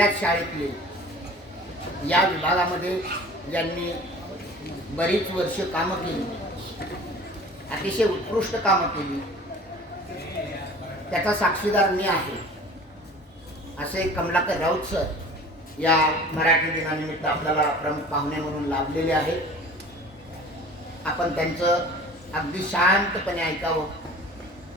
आपल्याच शाळेतले या विभागामध्ये ज्यांनी बरीच वर्ष कामं केली, अतिशय उत्कृष्ट कामं केली, त्याचा साक्षीदार मी आहे असे कमलाकर राऊत सर या मराठी दिनानिमित्त आपल्याला प्रमुख पाहुणे म्हणून लाभलेले आहेत. आपण त्यांचं अगदी शांतपणे ऐकावं